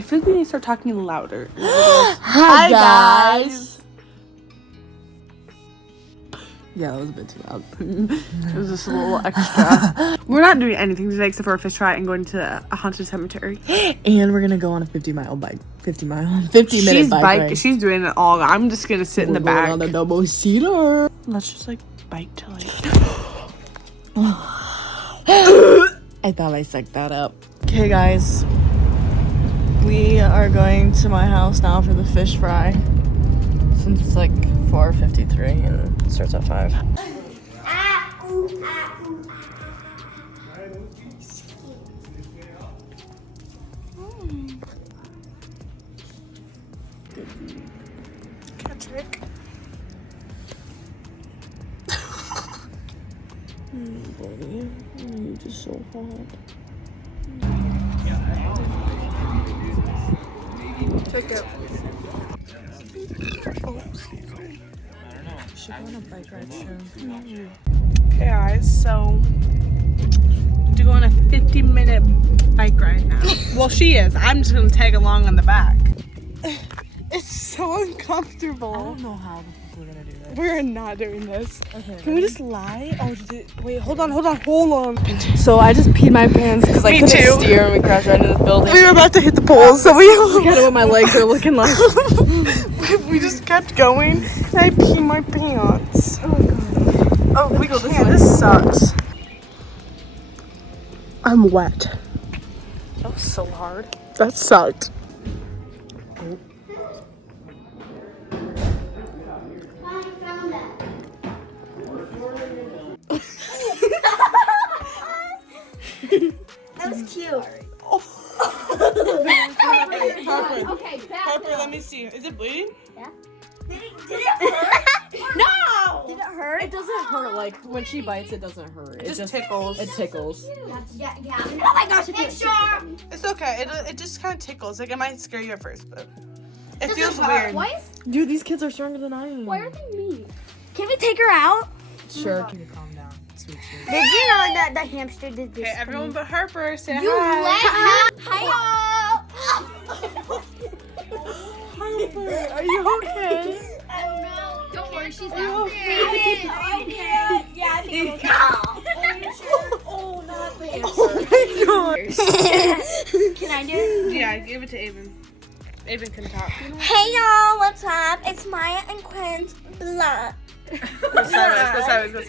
I feel like we need to start talking louder. Hi guys. Yeah, that was a bit too loud. It was just a little extra. We're not doing anything today except for a fish fry and going to a haunted cemetery. And we're gonna go on a 50-minute bike ride. She's doing it all. I'm just gonna sit in the back. On the double seater. Let's just like bike to like. I thought I sucked that up. Okay, guys. We are going to my house now for the fish fry. Since it's like 4:53 and it starts at 5. Patrick. Buddy, you're just so hot. Take it. Should go on a bike ride soon. Okay, guys, so to go on a 50-minute bike ride now. Well, she is. I'm just gonna tag along on the back. It's so uncomfortable. I don't know how the fuck we're gonna do this. We're not doing this. Okay. Can we just lie? Oh, wait, hold on. So I just peed my pants because I Me couldn't too. steer and we crashed right into this building. We were about to hit the poles, so Look at what my legs are looking like. we just kept going, and I peed my pants. Oh god. Oh, we go this sucks. I'm wet. That was so hard. That sucked. That was cute. Okay, back. Harper, let me see. Is it bleeding? Did it hurt? No! Did it hurt? It doesn't hurt. Like when she bites, it doesn't hurt. It just tickles. It tickles. Yeah. Oh my gosh, it feels It's okay. It just kind of tickles. Like, it might scare you at first, but it Does feels hurt? weird. Why Dude, these kids are stronger than I am. are they mean? Can we take her out? Sure. Can you calm down, sweet. Did you know that the hamster did this? Okay, everyone but Harper, say You hi. let her. Hi. Harper, are you okay? I don't know. Don't worry, she's out there. Yeah, I think Oh, not the Oh my god. Can I do it? Yeah, give it to Avon. Avon can talk. Hey y'all, what's up? It's Maya and Quinn's vlog. Go sideways.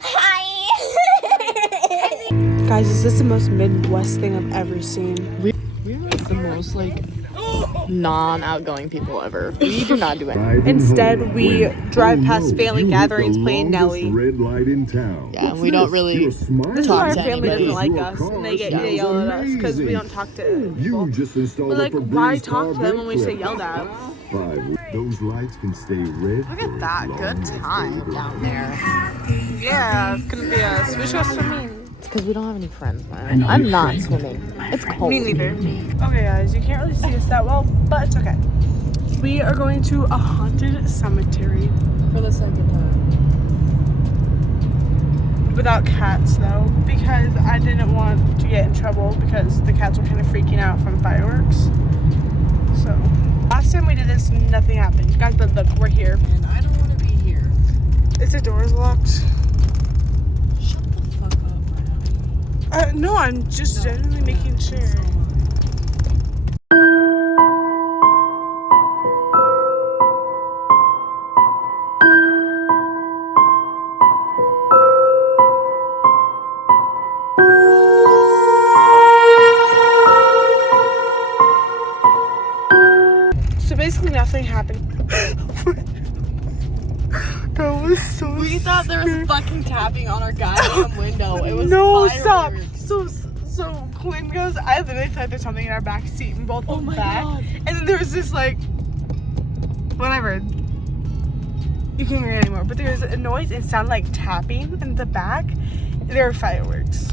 Hi. Guys, is this the most Midwest thing I've ever seen? We're like the most like non-outgoing people ever. We do not do anything. Instead, we drive past family gatherings playing Nelly. Red light in town. Yeah, and we don't really This is why talk our to family anybody. doesn't like us, and they yell at us because we don't talk to people. You just installed We're like, a why Febreze talk to them when we say Carvet yelled at? Clip. 5. Those lights can stay red. Look at that good time down there. Yeah, it's gonna be us. We should go swimming. It's because we don't have any friends, man. I'm not swimming. It's cold. Me neither. Okay, guys, you can't really see us that well, but it's okay. We are going to a haunted cemetery. For the second time. Without cats, though, because I didn't want to get in trouble because the cats were kind of freaking out from fireworks. So, last time we did this, nothing happened. Guys, but look, we're here. And I don't want to be here. Is the doors locked? Shut the fuck up, man. No, I'm just genuinely making sure. So basically nothing happened. That was so We thought there was fucking tapping on our goddamn window. It was no, fireworks. stop. So Quinn goes, I literally thought there's something in our back seat and both looked my back. God. And then there was this like, whatever. You can't hear it anymore. But there was a noise. It sounded like tapping in the back. There were fireworks.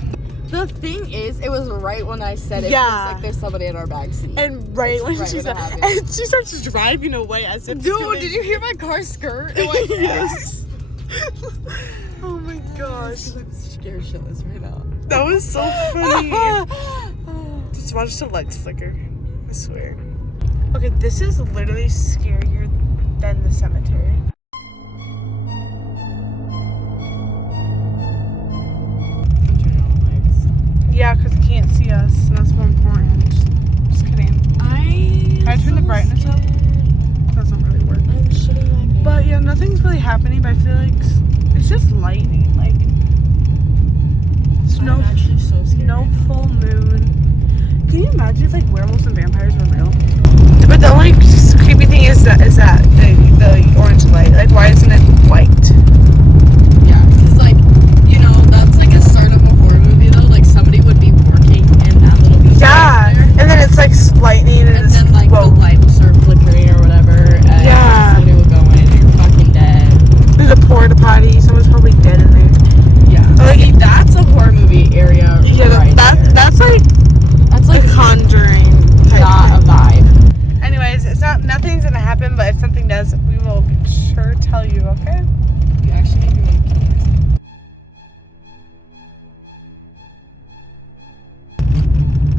The thing is, it was right when I said it. Yeah. It was like there's somebody in our backseat. And right when right she when said, it happened. and she starts driving away as if Dude, did you hear my car skirt? It went yes. Oh my god. gosh. I'm scared shitless right now. That was so funny. Just watch the lights flicker. I swear. Okay, this is literally scarier than the cemetery. I'm turning on the lights. Yeah, because you can't see us, and that's more important. Just kidding. Can I turn the brightness up? Doesn't really work. I'm shitting my pants. But yeah, nothing's really happening, but I feel like it's just lightning. Like, it's I'm actually so scared. no right now. full moon. Can you imagine if like werewolves and vampires were real? But the only creepy thing is that the orange light. Like, why isn't it white? Yeah, because like, you know, that's like a start of a horror movie though. Like somebody would be working in that little beach Yeah, right there, and then it's like lightning and, and it's then like whoa. the light will start flickering or whatever, and Yeah. somebody will go in and you're fucking dead. There's a porta potty. Someone's probably dead in there. Yeah, Like- see, that's a horror movie area. Yeah, right there. that's like That's like Conjuring. not a vibe. Anyways, nothing's gonna happen, but if something does, we will be sure to tell you. Okay? You actually make me want to kill myself.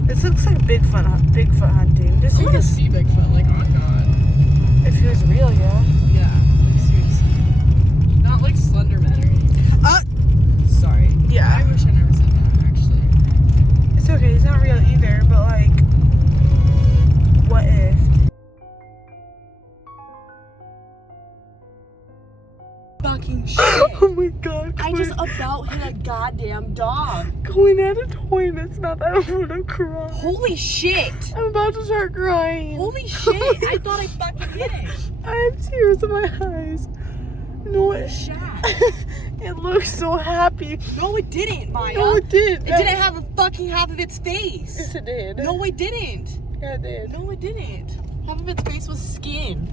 This looks like Bigfoot hunting. Just I like want to see Bigfoot. Like, oh god. if he was real, yeah. Yeah, like seriously. Not like Slenderman or anything. Sorry. Yeah. I wish I never said that, actually. It's okay. He's not real either. But like, what if? Fucking shit. Oh my god! I just about hit a goddamn dog. Going at a toy in its mouth. I'm gonna cry. Holy shit. I'm about to start crying. Holy shit. I thought I fucking hit it. I have tears in my eyes. No, Holy shit. it looks so happy. No, it didn't, Maya. No, it did. It didn't have a fucking half of its face. Yes, it did. No, it didn't. Yeah, it did. No, it didn't. Half of its face was skin.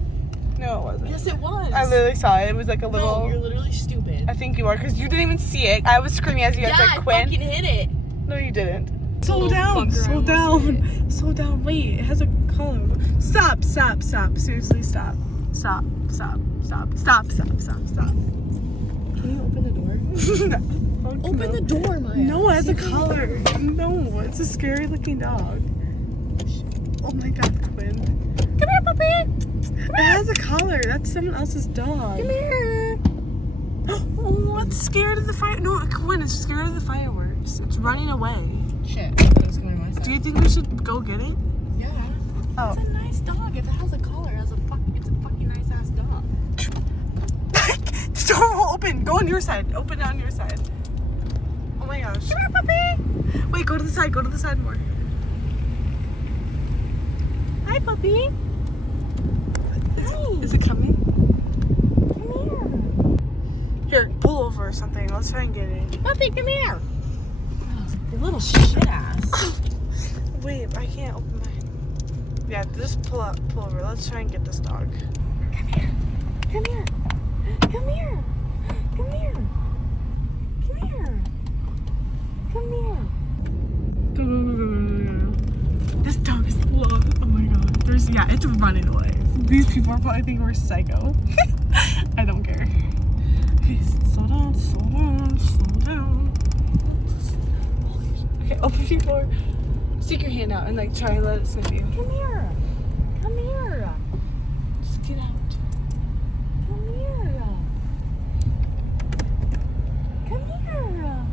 No, it wasn't. Yes, it was. I literally saw it. It was like a little. No, you're literally stupid. I think you are, because you didn't even see it. I was screaming as you guys Yeah, like I Quinn. fucking hit it. No, you didn't. Slow Little down. fucker, I Slow almost hit down. Slow down. Wait, it has a collar. Stop. Stop. Stop. Seriously, stop. Stop. Stop. Stop. Stop. Stop. Stop. Stop. Can you open the door? Open the door, Maya. No, it has a collar. No, it's a scary looking dog. Oh my god, Quinn. Come here, puppy. It has a collar. That's someone else's dog. Come here. Oh, it's scared of the fire. No, Quinn, it's scared of the fireworks. It's running away. Shit, I thought it was going to my side. Do you think we should go get it? Yeah. Oh. It's a nice dog. If it has a collar, it's a fucking nice ass dog. Don't open. Go on your side. Open it on your side. Oh my gosh. Come here, puppy. Wait, go to the side. Go to the side more. Hi, puppy. Is it coming? Come Here, pull over or something. Let's try and get it. here. Puppy, come here. You little shit ass. Wait, I can't open my. Yeah, just pull over. Let's try and get this dog. Come here. Come here. Come here. Come here. Come here. Come here. Go, go, go, go, go, go. This dog is lost. Oh my god. It's running away. These people are probably thinking we're psycho. I don't care. Okay, slow down, slow down, slow down. Okay, open your door. Stick your hand out and like try and let it sniff you. Come here. Come here. Just get out. Come here. Come here.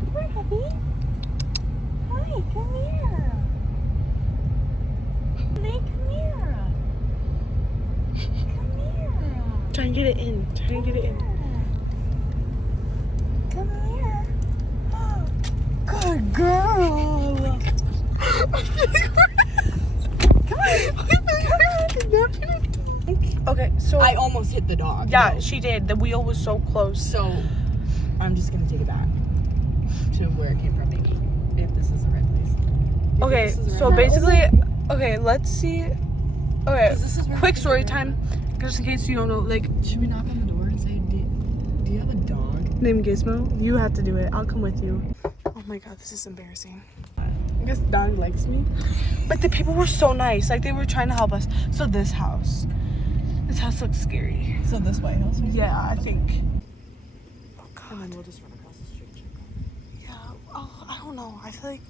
Come here, puppy. Hi, come here. Hey, come here. Come here. Try and get it in. Try and get it in. Come here. Good girl. Okay, so I almost hit the dog. yeah, No. she did. The wheel was so close. So, I'm just gonna take it back to where it came from, maybe. If this is the right place. If Okay, this is the so right- basically, okay, let's see. Okay, 'Cause this is where quick we story figured it time, just in case you don't know. Like, Should we knock on the door and say, do you have a dog? name Gizmo. You have to do it. I'll come with you. Oh my god, this is embarrassing. I guess dog likes me, but the people were so nice. Like they were trying to help us. So this house looks scary. So this White House? Right? Yeah, I think. Oh And god. then we'll just run across the street. don't know. I feel like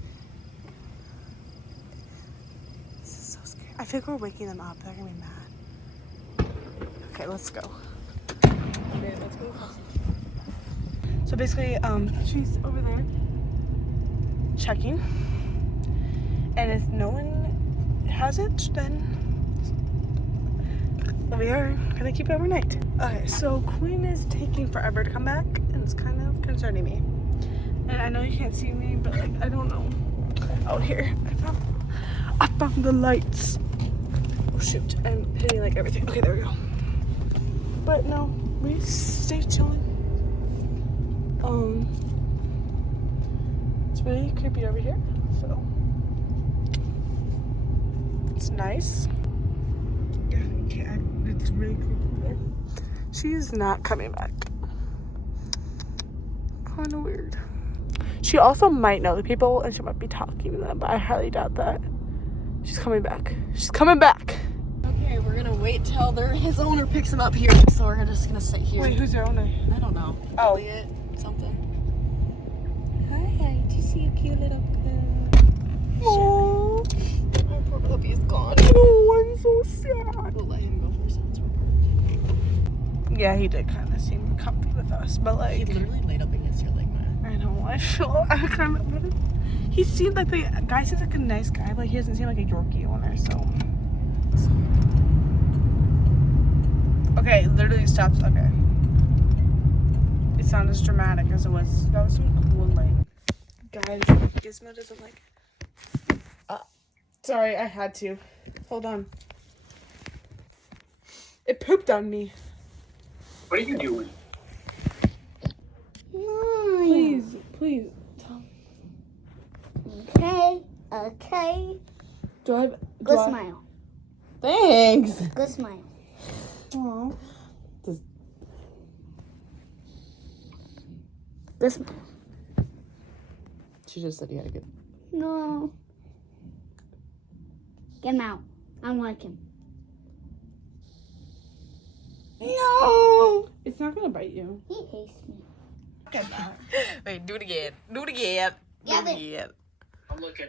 this is so scary. I feel like we're waking them up. They're gonna be mad. Okay, let's go. Okay, let's go. So basically, she's over there checking, and if no one has it, then we are gonna keep it overnight. Okay, so Queen is taking forever to come back, and it's kind of concerning me. And I know you can't see me, but like I don't know. Oh, here, I found the lights. Oh shoot, I'm hitting like everything. Okay, there we go. But no, we stay chilling. It's really creepy over here, so it's nice. Yeah, okay, it's really creepy there. She's not coming back. Kind of weird. She also might know the people and she might be talking to them, but I highly doubt that. She's coming back. She's coming back. Okay, we're gonna wait till his owner picks him up here. So we're just gonna sit here. Wait, who's your owner? I don't know. Oh. Elliot, something. Hi, do you see a cute little girl? Oh, Our poor puppy is gone. oh, I'm so sad. We'll let him go first. That's what Yeah, he did kind of seem comfy with us, but like, he literally laid up against your leg, man. I know, I kind of, he seemed like the guy seems like a nice guy, but he doesn't seem like a Yorkie owner, so. Okay, literally stops, okay. It's not as dramatic as it was. That was some cool, like, guys, Gizmo doesn't like. Sorry, I had to. Hold on. It pooped on me. What are you doing? Please, please. Okay. Do I have, Good smile. Thanks. Good smile. Aw. Good smile. She just said you had a good. No. Get him out. I don't like him. No! It's not gonna bite you. He hates me. Wait, do it again. Do it again. Yeah, do it again. I'm looking.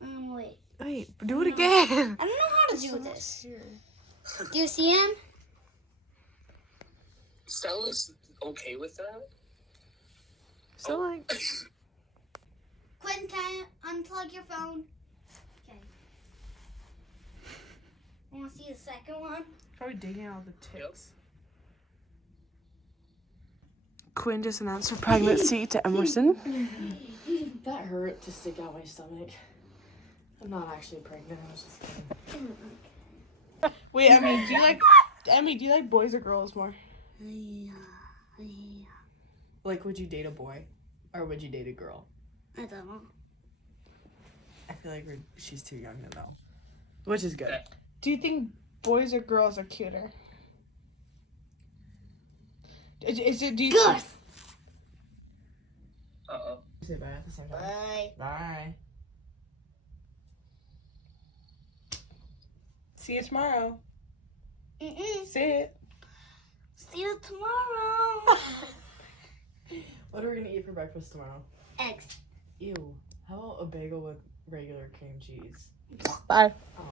Wait. Wait, do it again. I don't know how to do this. Do you see him? Stella's okay with that? So like, Quentin, can I unplug your phone? Okay. Want to see the second one? probably digging out the ticks. Quinn just announced her pregnancy to Emerson. That hurt to stick out my stomach. I'm not actually pregnant. I was just kidding. Wait, Emmy, do you like boys or girls more? Like, would you date a boy, or would you date a girl? I don't know. I feel like she's too young to know, which is good. Do you think boys or girls are cuter? Is it? Do you? Good. Uh-oh. Say bye at the same time. Bye. Bye. See you tomorrow. Mm-mm. Say it. See you tomorrow. What are we gonna eat for breakfast tomorrow? Eggs. Ew. How about a bagel with regular cream cheese? Bye.